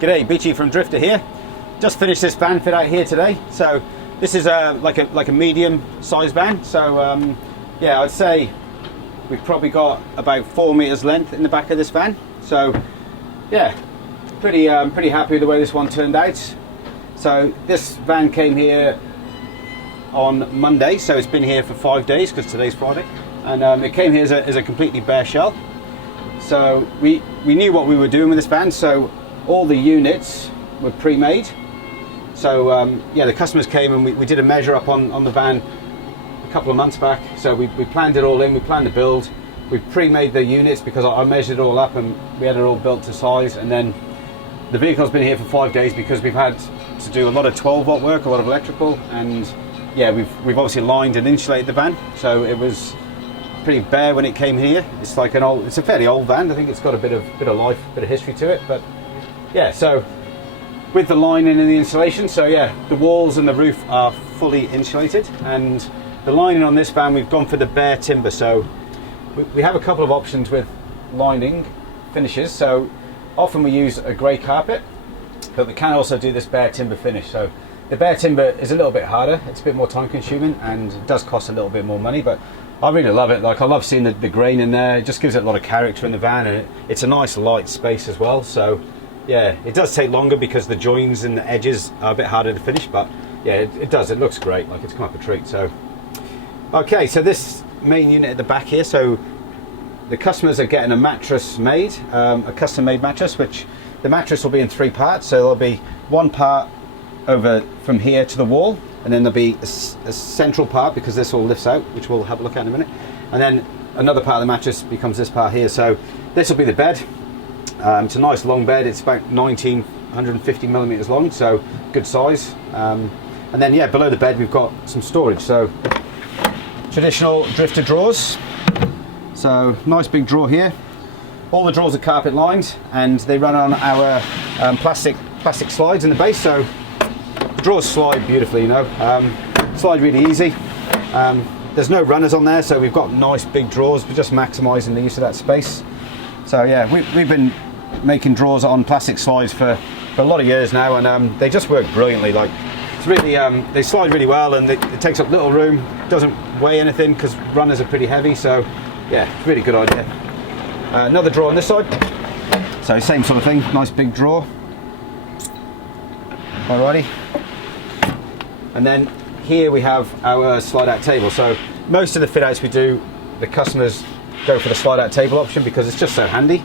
G'day, Beachy from Drifter here. Just finished this van fit out here today. So this is like a medium size van. So yeah, I'd say we've probably got about 4 meters length in the back of this van. So yeah, pretty happy with the way this one turned out. So this van came here on Monday, so it's been here for 5 days because today's Friday, and it came here as a completely bare shell. So we knew what we were doing with this van, so all the units were pre-made. So yeah, the customers came and we did a measure up on the van a couple of months back. So we planned it all in, we planned the build, we pre-made the units because I measured it all up and we had it all built to size. And then the vehicle's been here for 5 days because we've had to do a lot of 12-volt work, a lot of electrical, and yeah, we've obviously lined and insulated the van. So it was pretty bare when it came here. It's like it's a fairly old van. I think it's got a bit of life, bit of history to it. But yeah, so with the lining and the insulation, so yeah, the walls and the roof are fully insulated, and the lining on this van, we've gone for the bare timber. So we have a couple of options with lining finishes. So often we use a grey carpet, but we can also do this bare timber finish. So the bare timber is a little bit harder, it's a bit more time consuming, and it does cost a little bit more money, but I really love it. Like, I love seeing the grain in there. It just gives it a lot of character in the van, and it's a nice light space as well. So yeah, it does take longer because the joins and the edges are a bit harder to finish, but yeah, it does. It looks great. Like, it's come up a treat. So okay, so this main unit at the back here, so the customers are getting a mattress made, a custom made mattress, which the mattress will be in 3 parts. So there'll be one part over from here to the wall, and then there'll be a central part because this all lifts out, which we'll have a look at in a minute, and then another part of the mattress becomes this part here. So this will be the bed. It's a nice long bed. It's about 1950 millimeters long, so good size. And then yeah, below the bed we've got some storage. So traditional Drifter drawers. So nice big drawer here. All the drawers are carpet lined, and they run on our plastic slides in the base. So the drawers slide beautifully, you know, slide really easy. There's no runners on there, so we've got nice big drawers. We're just maximising the use of that space. So yeah, we've been making drawers on plastic slides for a lot of years now, and they just work brilliantly. Like, it's really they slide really well, and it takes up little room, doesn't weigh anything because runners are pretty heavy. So yeah, it's a really good idea. Another drawer on this side, so same sort of thing, nice big drawer. Alrighty, and then here we have our slide out table. So most of the fit outs we do, the customers go for the slide out table option because it's just so handy.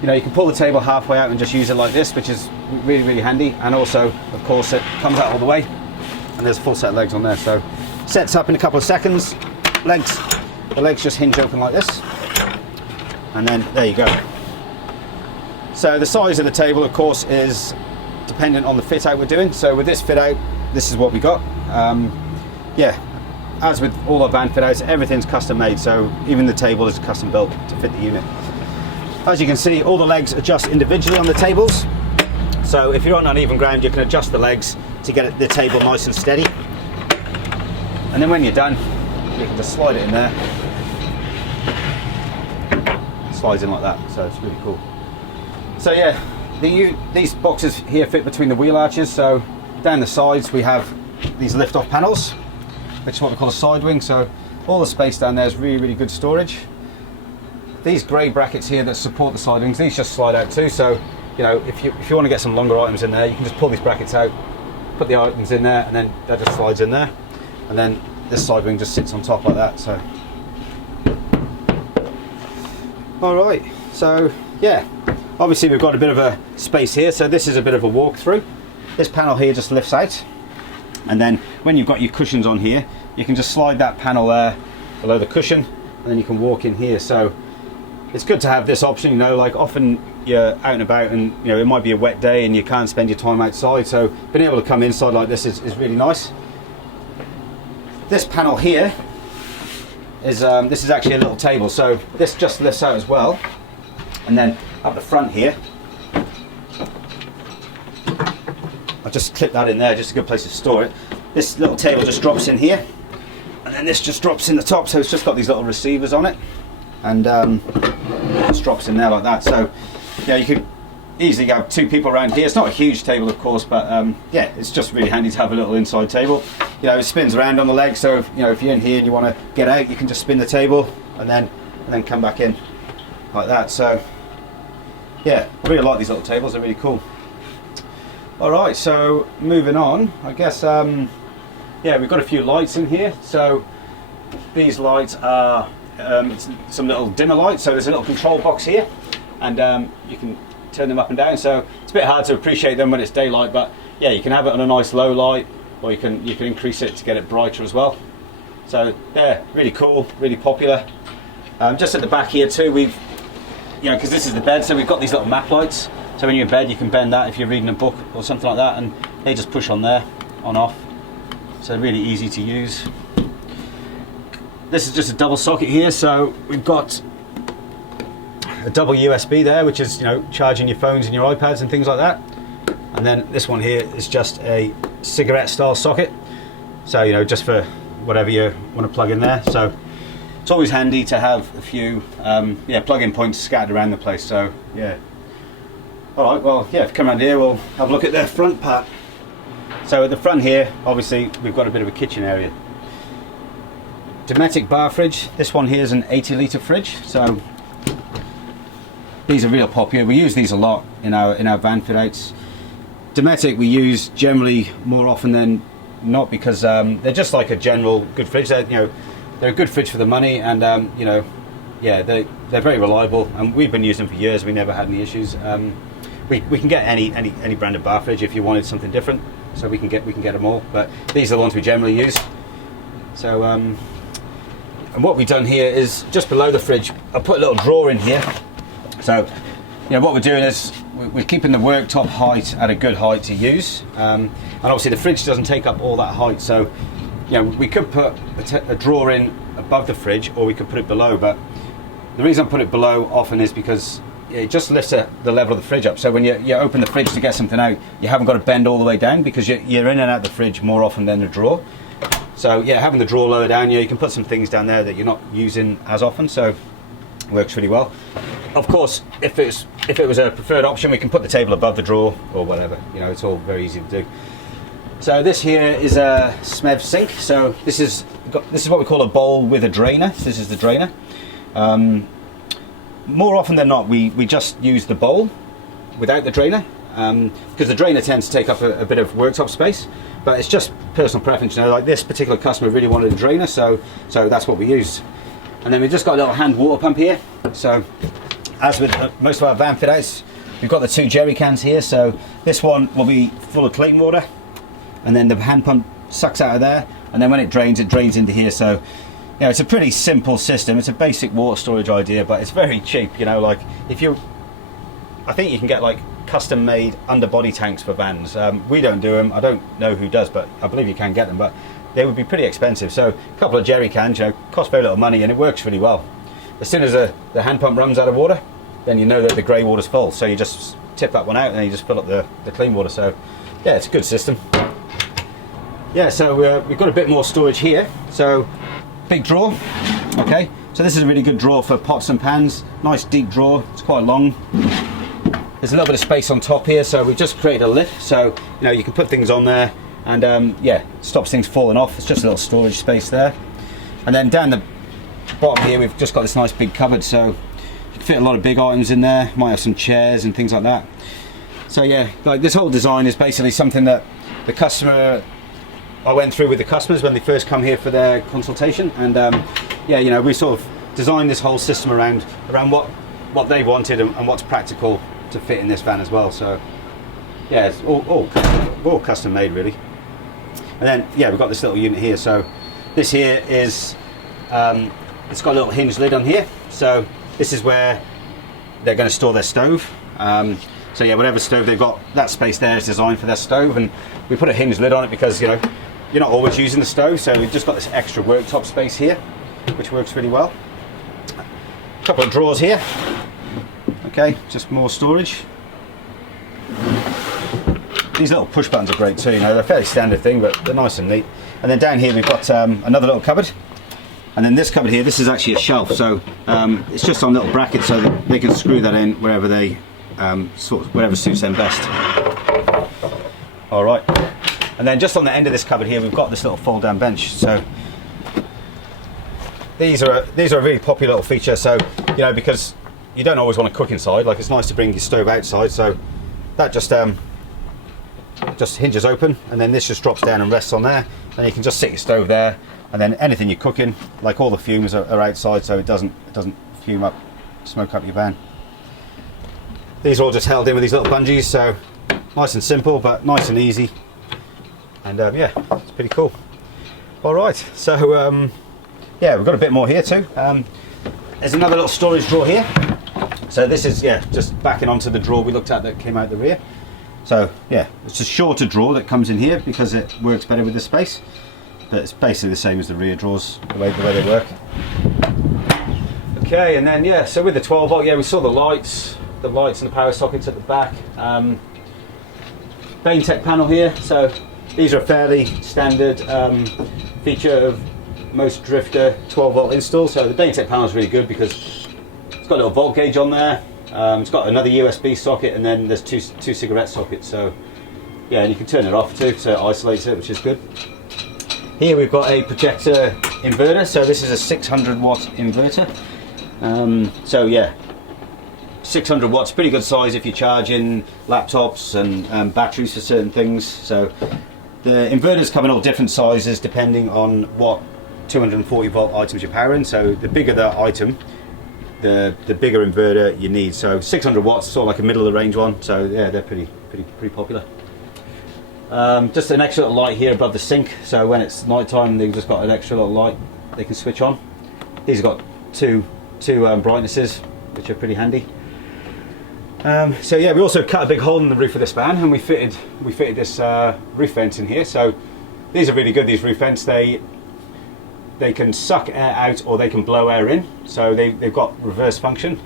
You know, you can pull the table halfway out and just use it like this, which is really handy. And also, of course, it comes out all the way, and there's a full set of legs on there. So sets up in a couple of seconds. The legs just hinge open like this, and then there you go. So the size of the table, of course, is dependent on the fit out we're doing. So with this fit out, this is what we got. Yeah, as with all our van fit outs, everything's custom made, so even the table is custom built to fit the unit. As you can see, all the legs adjust individually on the tables. So if you're on uneven ground, you can adjust the legs to get the table nice and steady. And then when you're done, you can just slide it in there. It slides in like that, so it's really cool. So yeah, these boxes here fit between the wheel arches. So down the sides we have these lift-off panels, which is what we call a side wing. So all the space down there is really good storage. These grey brackets here that support the side wings, these just slide out too. So you know, if you want to get some longer items in there, you can just pull these brackets out, put the items in there, and then that just slides in there, and then this side wing just sits on top like that. So all right, so yeah, obviously we've got a bit of a space here, so this is a bit of a walkthrough. This panel here just lifts out, and then when you've got your cushions on here, you can just slide that panel there below the cushion, and then you can walk in here. So it's good to have this option, you know, like often you're out and about and you know it might be a wet day and you can't spend your time outside, so being able to come inside like this is really nice. This panel here is this is actually a little table, so this just lifts out as well, and then up the front here I'll just clip that in there, just a good place to store it. This little table just drops in here, and then this just drops in the top, so it's just got these little receivers on it, and it just drops in there like that. So yeah, you could easily have 2 people around here. It's not a huge table, of course, but yeah, it's just really handy to have a little inside table. You know, it spins around on the leg, so if, you know, if you're in here and you want to get out, you can just spin the table and then come back in like that. So yeah, I really like these little tables, they're really cool. All right, so moving on, I guess, yeah, we've got a few lights in here. So these lights are some little dimmer lights. So there's a little control box here, and you can turn them up and down. So it's a bit hard to appreciate them when it's daylight, but yeah, you can have it on a nice low light, or you can increase it to get it brighter as well. So yeah, really cool, really popular. Just at the back here too, we've, you know, because this is the bed, so we've got these little map lights. So when you're in bed, you can bend that if you're reading a book or something like that, and they just push on there, on off. So really easy to use. This is just a double socket here, so we've got a double USB there, which is, you know, charging your phones and your iPads and things like that. And then this one here is just a cigarette style socket. So, you know, just for whatever you want to plug in there. So it's always handy to have a few yeah, plug-in points scattered around the place. So yeah. All right, well, yeah, if you come around here, we'll have a look at the front part. So at the front here, obviously, we've got a bit of a kitchen area. Dometic bar fridge. This one here is an 80-litre fridge. So these are real popular. We use these a lot in our van fit outs. Dometic we use generally more often than not because they're just like a general good fridge. They're, you know, they're a good fridge for the money, and you know, yeah, they're very reliable, and we've been using them for years. We never had any issues. We can get any brand of bar fridge if you wanted something different, so we can get them all. But these are the ones we generally use. So and what we've done here is just below the fridge, I put a little drawer in here. So you know, what we're doing is we're keeping the worktop height at a good height to use, and obviously the fridge doesn't take up all that height. So you know, we could put a drawer in above the fridge, or we could put it below. But the reason I put it below often is because it just lifts the level of the fridge up. So when you open the fridge to get something out, you haven't got to bend all the way down, because you're in and out the fridge more often than the drawer. So yeah, having the drawer lower down, you can put some things down there that you're not using as often. So it works really well. Of course, if it was a preferred option, we can put the table above the drawer or whatever. You know, it's all very easy to do. So this here is a SMEV sink. So this is what we call a bowl with a drainer. This is the drainer. More often than not, we just use the bowl without the drainer, because the drainer tends to take up a bit of worktop space. But it's just personal preference. You know, like this particular customer really wanted a drainer, so that's what we used. And then we've just got a little hand water pump here. So as with most of our van fit outs, we've got the 2 jerry cans here. So this one will be full of clean water, and then the hand pump sucks out of there, and then when it drains into here. So you know, it's a pretty simple system. It's a basic water storage idea, but it's very cheap. You know, like I think you can get like custom made underbody tanks for vans. We don't do them. I don't know who does, but I believe you can get them, but they would be pretty expensive. So a couple of jerry cans, you know, cost very little money, and it works really well. As soon as the hand pump runs out of water, then you know that the grey water's full. So you just tip that one out, and then you just fill up the clean water. So yeah, it's a good system. Yeah, so we've got a bit more storage here. So big drawer. Okay, so this is a really good drawer for pots and pans. Nice deep drawer. It's quite long. There's a little bit of space on top here, so we've just created a lid, so you know, you can put things on there, and yeah, stops things falling off. It's just a little storage space there. And then down the bottom here, we've just got this nice big cupboard, so you can fit a lot of big items in there. Might have some chairs and things like that. So yeah, like this whole design is basically something that the customer, I went through with the customers when they first come here for their consultation, and yeah, you know, we sort of designed this whole system around what they wanted and what's practical to fit in this van as well. So yeah, it's all custom made really. And then yeah, we've got this little unit here. So this here is it's got a little hinge lid on here, so this is where they're going to store their stove. So yeah, whatever stove they've got, that space there is designed for their stove, and we put a hinge lid on it because, you know, you're not always using the stove, so we've just got this extra worktop space here, which works really well. A couple of drawers here. Okay, just more storage. These little push buttons are great too, you know, they're a fairly standard thing, but they're nice and neat. And then down here we've got another little cupboard. And then this cupboard here, this is actually a shelf, so it's just on little brackets so that they can screw that in wherever they sort of whatever suits them best. All right, and then just on the end of this cupboard here, we've got this little fold down bench. So these are a really popular little feature. So, you know, because you don't always want to cook inside, like it's nice to bring your stove outside. So that just hinges open, and then this just drops down and rests on there, and you can just sit your stove there, and then anything you're cooking, like all the fumes are outside, so it doesn't smoke up your van. These are all just held in with these little bungees, so nice and simple, but nice and easy. And yeah, it's pretty cool. All right, so yeah, we've got a bit more here too. There's another little storage drawer here. So this is, yeah, just backing onto the drawer we looked at that came out the rear. So yeah, it's a shorter drawer that comes in here because it works better with the space. But it's basically the same as the rear drawers, the way they work. Okay, and then yeah, so with the 12 volt, yeah, we saw the lights and the power sockets at the back. Baintech panel here. So these are a fairly standard feature of most Drifter 12 volt installs. So the Baintech panel is really good because it's got a little volt gauge on there. It's got another USB socket, and then there's two cigarette sockets. So yeah, and you can turn it off too to isolate it, which is good. Here we've got a projector inverter. So this is a 600 watt inverter. So yeah, 600 watts, pretty good size if you're charging laptops and batteries for certain things. So the inverters come in all different sizes depending on what 240 volt items you're powering. So the bigger the item, the bigger inverter you need. So 600 watts, sort of like a middle of the range one. So yeah, they're pretty popular. Just an extra little light here above the sink. So when it's night time, they've just got an extra little light they can switch on. These have got two brightnesses, which are pretty handy. So yeah, we also cut a big hole in the roof of this van, and we fitted this roof vent in here. So these are really good. These roof vents, they can suck air out or they can blow air in. So they've got reverse function,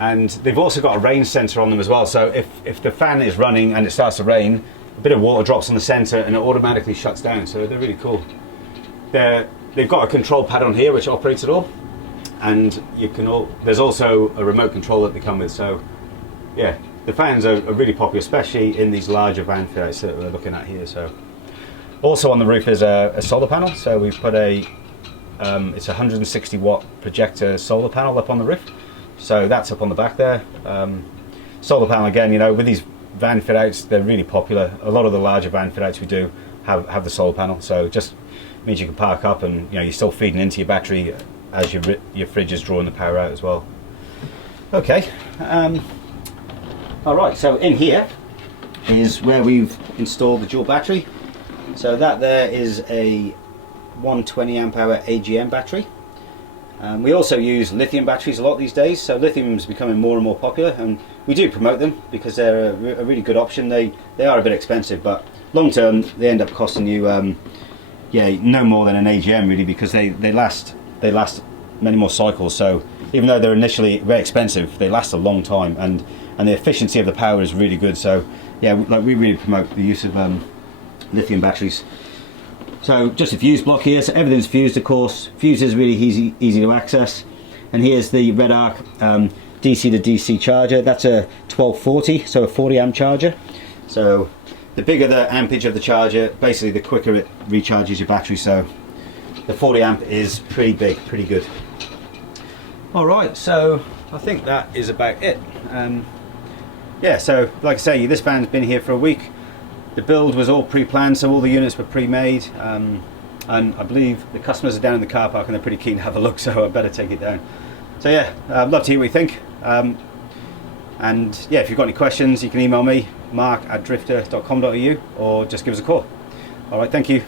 and they've also got a rain sensor on them as well. So if the fan is running and it starts to rain, a bit of water drops on the sensor and it automatically shuts down. So they're really cool. They've got a control pad on here which operates it all. And there's also a remote control that they come with. So yeah, the fans are really popular, especially in these larger van fits that we're looking at here. So also on the roof is a solar panel. So we've put it's a 160 watt projector solar panel up on the roof. So that's up on the back there. Solar panel, again, you know, with these van fit outs, they're really popular. A lot of the larger van fit outs we do have the solar panel. So it just means you can park up and, you know, you're still feeding into your battery as your fridge is drawing the power out as well. Okay, all right, so in here is where we've installed the dual battery. So that there is a 120 amp hour AGM battery. We also use lithium batteries a lot these days, so lithium is becoming more and more popular, and we do promote them because they're a really good option. They are a bit expensive, but long term they end up costing you yeah, no more than an AGM really, because they last many more cycles. So even though they're initially very expensive, they last a long time, and the efficiency of the power is really good. So yeah, like we really promote the use of lithium batteries. So just a fuse block here, so everything's fused, of course. Fuse is really easy to access. And here's the Redarc DC to DC charger. That's a 1240, so a 40 amp charger. So the bigger the ampage of the charger, basically the quicker it recharges your battery. So the 40 amp is pretty big, pretty good. All right, so I think that is about it. Yeah, so like I say, this van's been here for a week. The build was all pre-planned, so all the units were pre-made, and I believe the customers are down in the car park and they're pretty keen to have a look, so I better take it down. So yeah, I'd love to hear what you think. And yeah, if you've got any questions, you can email me, mark@drifter.com.au, or just give us a call. All right, thank you.